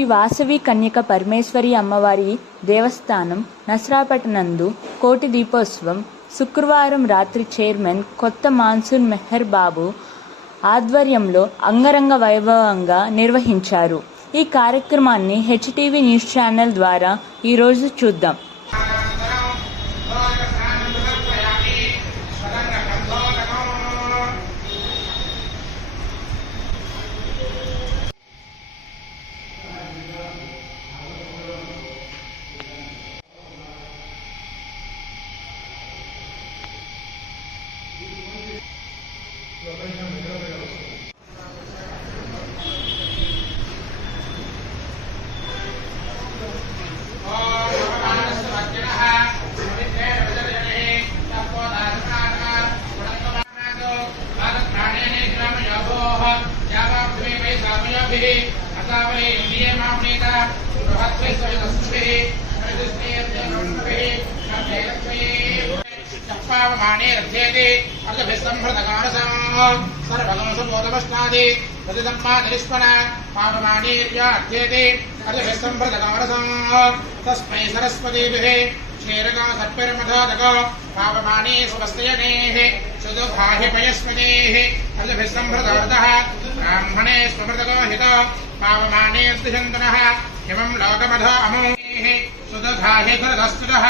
శ్రీ వాసవి కన్యక పరమేశ్వరి అమ్మవారి దేవస్థానం నసరాపట్నందు కోటి దీపోత్సవం శుక్రవారం రాత్రి చైర్మన్ కొత్త మాన్సూన్ మెహర్ బాబు ఆధ్వర్యంలో అంగరంగ వైభవంగా నిర్వహించారు. ఈ కార్యక్రమాన్ని హెచ్టీవీ న్యూస్ ఛానల్ ద్వారా ఈరోజు చూద్దాం. प्रजापमाणे रथेति अर्धभिस्तम्भृतगानसा सर्वगमसबोधमश्नादि प्रतिदम्मादिरिष्मण पापमाणीर्यार्थेति अर्धभिस्तम्भृतगानसा तस्मै सरस्वतीभिः। क्षीरगा सर्पिर्मधादगा पापमाणे स्वस्तयनेः। सुदुभाह्यपयस्मतेः अर्धभिस्तम्भृतवृतः ब्राह्मणे स्वमृतगो हितो पापमाणे स्तिषन्तनः हिमम् लोकमधो अमूः सुदुभाहि कृतस्तुतः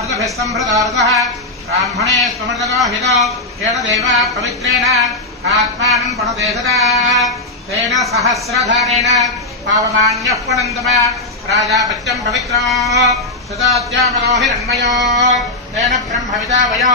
अर्धभिः सम्भृतार्थः బ్రాహ్మణే స్మృతగో హిత పవిత్రేణ ఆత్మానం పణతే తేన సహస్రధారేణ పావమాన్యః పునందమ రాజాపత్యం పవిత్రో సుతాత్యామలో హిరణ్మయో తేన బ్రహ్మవిదా వయో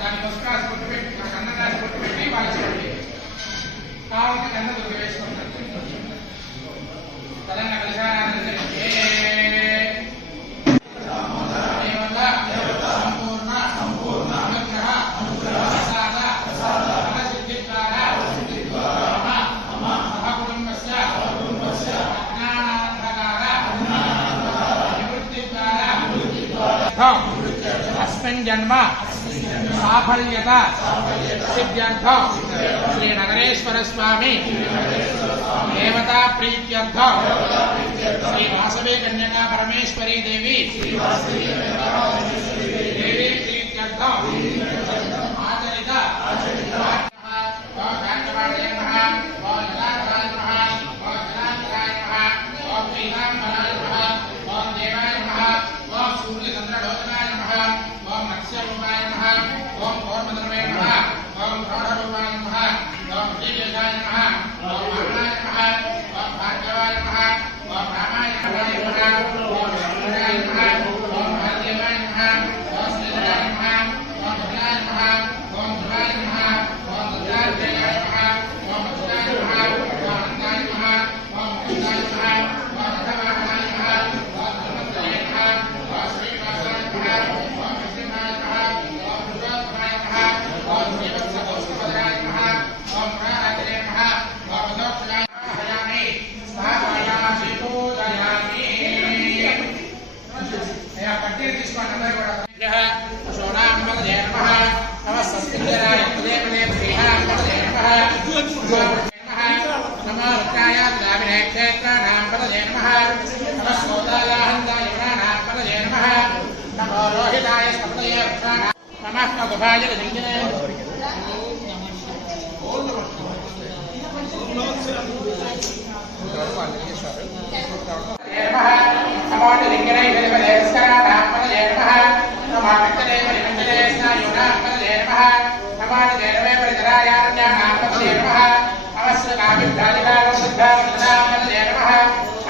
దానికోసం గంధం కొట్టు పెట్టి ఆ గంధం రాసి కొట్టు పెట్టి వాళ్ళు చెప్పండి కావాలంటే కన్న దొరికి వేసుకుంటారు जन्म। साफल्यता। सिद्ध्यर्थ। श्री नगरेश्वर स्वामी देवता प्रीत्यर्थ। श्री वासवी कन्या परमेश्वरी देवी। देवी प्रीत्यर्थ।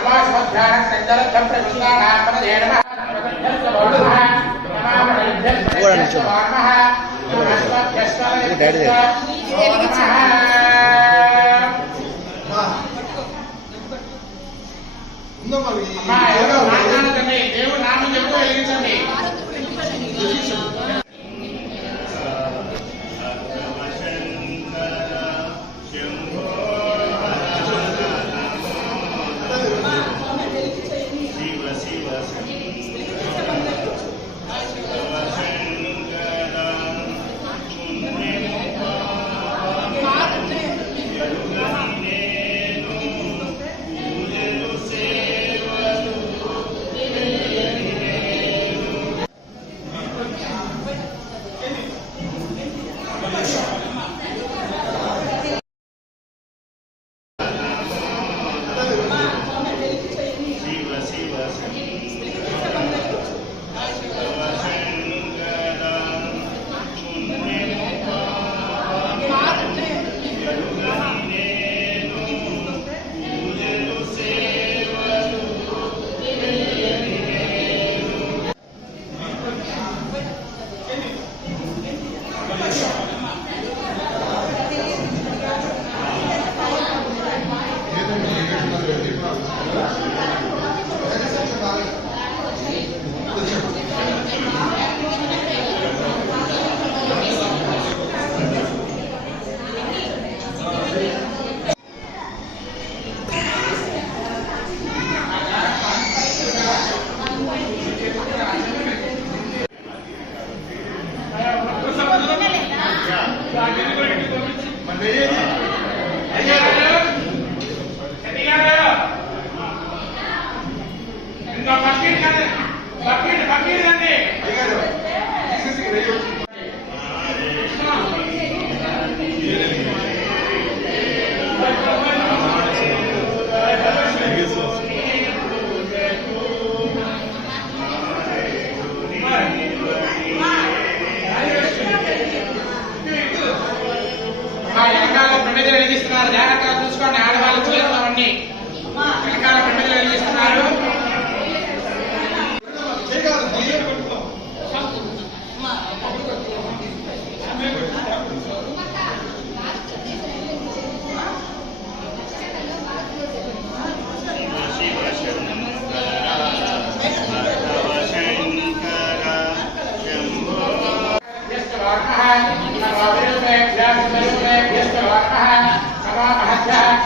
समाजमध्यानन्दरथं प्रवृन्दानामनदेन డాడీ వెలిగిస్తున్నారు జాగ్రత్తగా చూసుకోండి. ఆడవాళ్ళు చూడండి అవన్నీ. వెనకాల పండుగలు వెలిగిస్తున్నారు Thank you.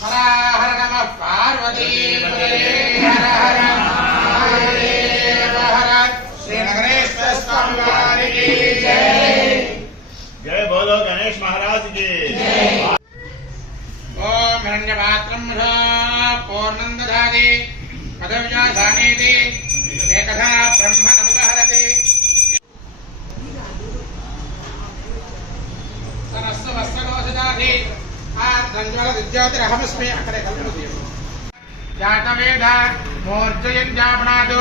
हर नमः पार्वती हर हर महादेव हर श्री गणेश की जय जय बोलो गणेश महाराज की ओम हिरण्यपात्रम पूर्णं दधाति पदव्याधानेति एकधा ब्रह्म नमुपहरति सरस्वस्त्रकोशदाधि వస్త్రకోశదాధి ఆ అక్కడే కలుపుతుంది జాతవేద మూర్జయం జాపనాదు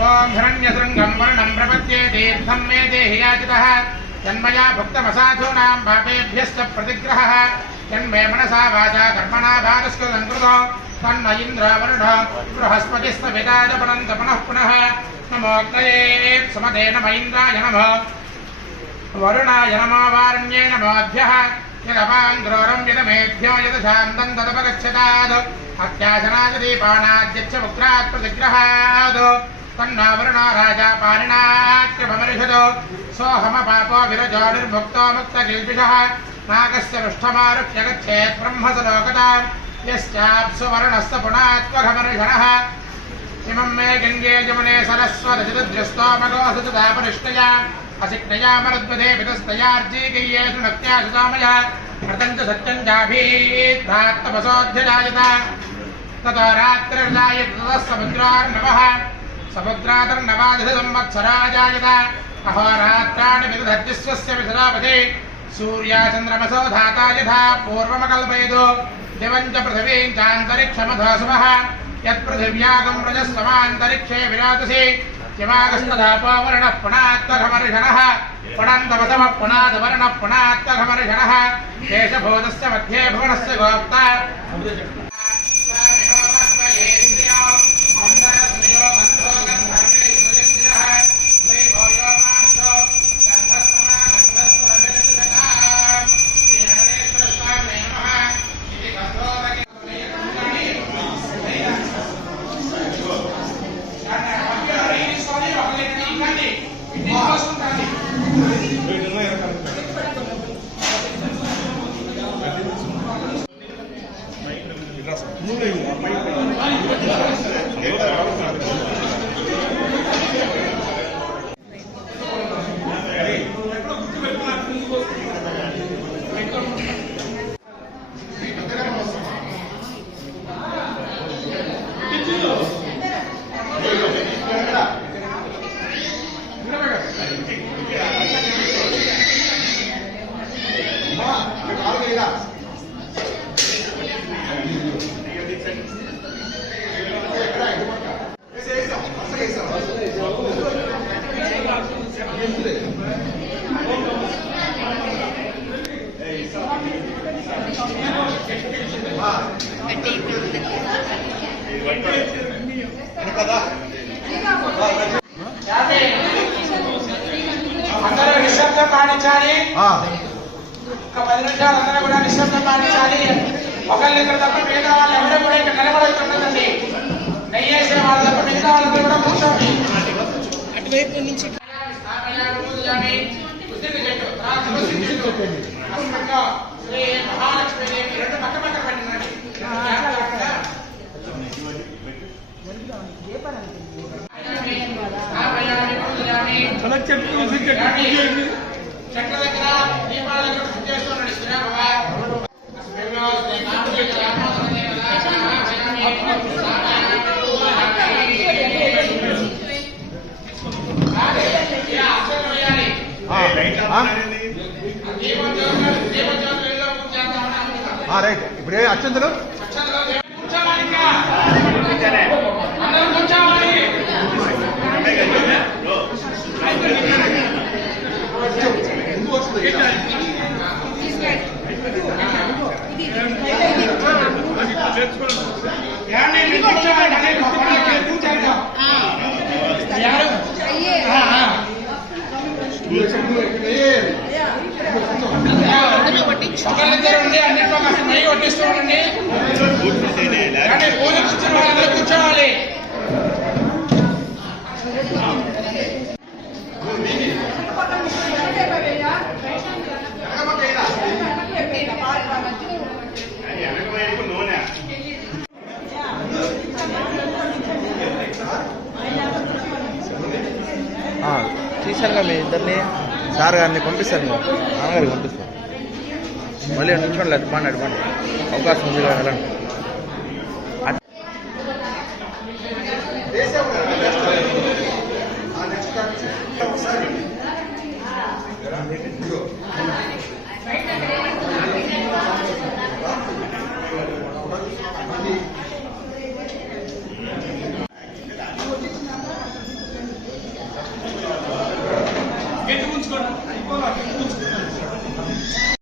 ఓం హిరణ్యశృంగం వర్ణం ప్రపద్యే తీర్థం మే దేహి జన్మయా భుక్తమసాధూనాం పాపేభ్యశ్చ ప్రతిగ్రహ జన్మే మనసా వాచా కర్మణా భాగస్కృతం తన్న ఇంద్రవరుణ వరుణ బృహస్పతిస్తవితాయ పునంత పునః పునః నమోగ్నయే సుమతే నమ ఇంద్రాయ వరుణాయ నమావారణ్యే यदपान्द्रोरम्यतमेभ्यो यत् तदपगच्छताद् प्रतिग्रहाद् राजा सोऽहमपापो विरजो निर्भुक्तो मुक्तकिल्बिषः। नागस्य पृष्ठमारुह्य गच्छेत् ब्रह्मसलोकताम् यश्चाप्सुवर्णस्य पुणात्मघमर्षणः इमं मे गङ्गे यमुने అసిక్తయామరద్వదే విదస్తయార్జీకయ్యేషు నక్త్యాశుసామయ వ్రతంచ సత్యం చాభీద్ధాత్తమసోధ్యజాయత తతో రాత్రిర్జాయ సముద్రార్ణవ సముద్రాతర్ణవాదిధ సంవత్సరాజాయత అహోరాత్రాణి విదధర్జస్వస్య విధరాపతి సూర్యాచంద్రమసో ధాతా యథా పూర్వమకల్పయదు దివం చ పృథివీం చాంతరిక్షమధోసుమః యత్పృథివ్యాగం రజస్వమాంతరిక్షే విరాజసి शिवागस्तधापवर्णः पुणात्मघमर्षणः पुणन्दवसमः पुणादवर्णः पुणात्मघमर्षणः देशभूतस्य मध्ये भुवनस्य गोप्ता। అందరూ కూడా నిశ్శబ్దం పాటించాలి ఒకళ్ళు ఇక్కడ తప్ప మిగతా వాళ్ళు ఎవరు కూడా ఇక్కడ నిలబడి ఉండదండి నెయ్యి వేసే వాళ్ళు తప్ప మిగతా వాళ్ళందరూ కూడా కూర్చోండి అటువైపు నుంచి శ్రీ మహాలక్ష్మి దేవి రెండు పక్క పక్క పెట్టినండి చెట్ల దగ్గర దీపాల దగ్గర రైట్. ఇప్పుడు ఏ అత్యంతలు మీ ఇద్దరిని సార్ గారిని పంపిస్తాను. మీరు నాన్నగారికి పంపిస్తాను. మళ్ళీ నిల్చోండి అడ్డుపండి అడ్డుపండి అవకాశం ఉంది కదా వెళ్ళండి.